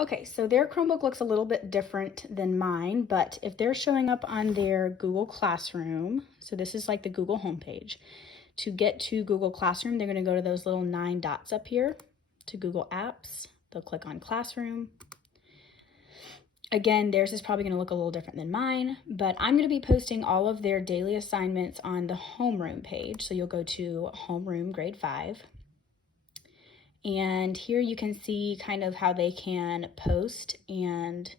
Okay, so their Chromebook looks a little bit different than mine, but if they're showing up on their Google Classroom, so this is like the Google homepage. To get to Google Classroom, they're gonna go to those little 9 dots up here to Google Apps. They'll click on Classroom. Again, theirs is probably gonna look a little different than mine, but I'm gonna be posting all of their daily assignments on the homeroom page. So you'll go to homeroom grade 5. And here you can see kind of how they can post and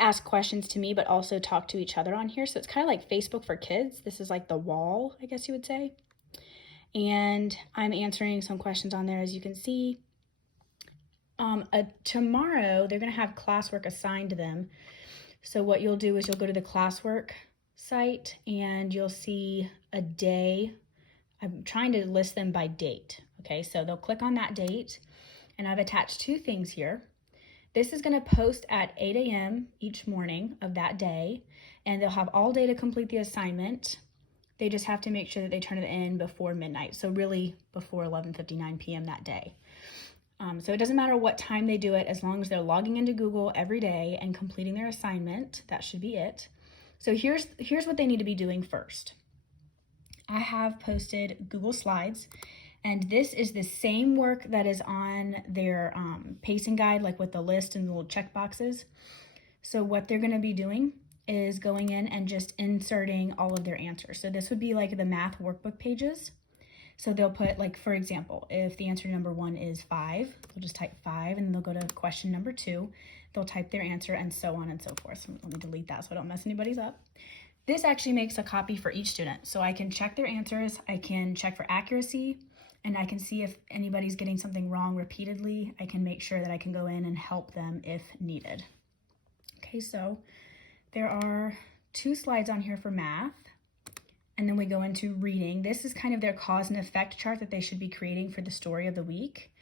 ask questions to me, but also talk to each other on here. So it's kind of like Facebook for kids. This is like the wall, I guess you would say. And I'm answering some questions on there, as you can see. Tomorrow, they're going to have classwork assigned to them. So what you'll do is you'll go to the classwork site and you'll see a day. I'm trying to list them by date. Okay, so they'll click on that date, and I've attached 2 things here. This is going to post at 8 a.m. each morning of that day, and they'll have all day to complete the assignment. They just have to make sure that they turn it in before midnight, so really before 11:59 p.m. that day. So it doesn't matter what time they do it, as long as they're logging into Google every day and completing their assignment. That should be it. So here's what they need to be doing first. I have posted Google Slides, and this is the same work that is on their pacing guide, like with the list and the little check boxes. So what they're going to be doing is going in and just inserting all of their answers. So this would be like the math workbook pages. So they'll put, like, for example, if the answer to number 1 is 5, they'll just type 5, and then they'll go to question number 2. They'll type their answer, and so on and so forth. So let me delete that so I don't mess anybody's up. This actually makes a copy for each student. So I can check their answers, I can check for accuracy, and I can see if anybody's getting something wrong repeatedly. I can make sure that I can go in and help them if needed. Okay, so there are 2 slides on here for math, and then we go into reading. This is kind of their cause and effect chart that they should be creating for the story of the week.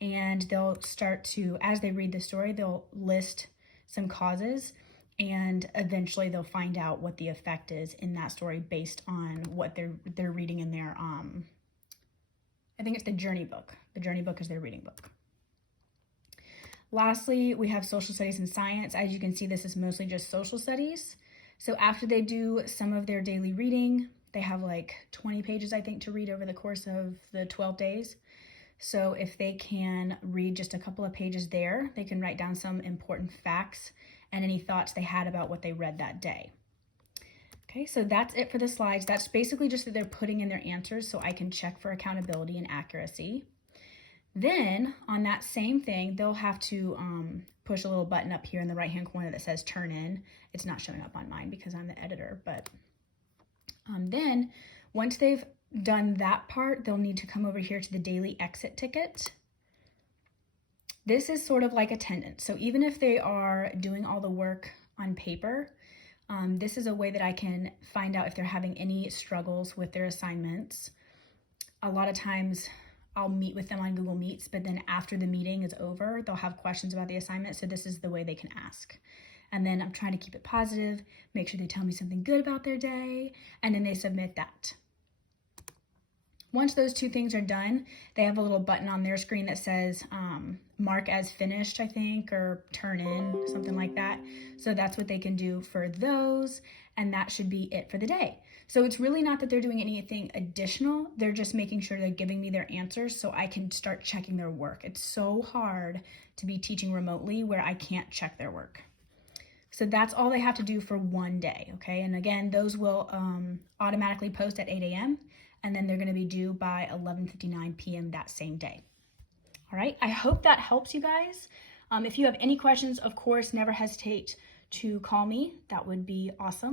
And they'll start to, as they read the story, they'll list some causes, and eventually they'll find out what the effect is in that story based on what they're reading in their, I think it's the Journey book. The Journey book is their reading book. Lastly, we have social studies and science. As you can see, this is mostly just social studies. So after they do some of their daily reading, they have like 20 pages, I think, to read over the course of the 12 days. So if they can read just a couple of pages there, they can write down some important facts and any thoughts they had about what they read that day. Okay, so that's it for the slides. That's basically just that they're putting in their answers so I can check for accountability and accuracy. Then on that same thing, they'll have to push a little button up here in the right-hand corner that says turn in. It's not showing up on mine because I'm the editor, but then once they've done that part, they'll need to come over here to the daily exit ticket. This is sort of like attendance. So even if they are doing all the work on paper, this is a way that I can find out if they're having any struggles with their assignments. A lot of times I'll meet with them on Google Meets, but then after the meeting is over, they'll have questions about the assignment. So this is the way they can ask. And then I'm trying to keep it positive, make sure they tell me something good about their day, and then they submit that. Once those 2 things are done, they have a little button on their screen that says mark as finished, I think, or turn in, something like that. So that's what they can do for those, and that should be it for the day. So it's really not that they're doing anything additional. They're just making sure they're giving me their answers so I can start checking their work. It's so hard to be teaching remotely where I can't check their work. So that's all they have to do for one day, okay? And again, those will automatically post at 8 a.m. and then they're gonna be due by 11:59 p.m. that same day. All right, I hope that helps you guys. If you have any questions, of course, never hesitate to call me. That would be awesome.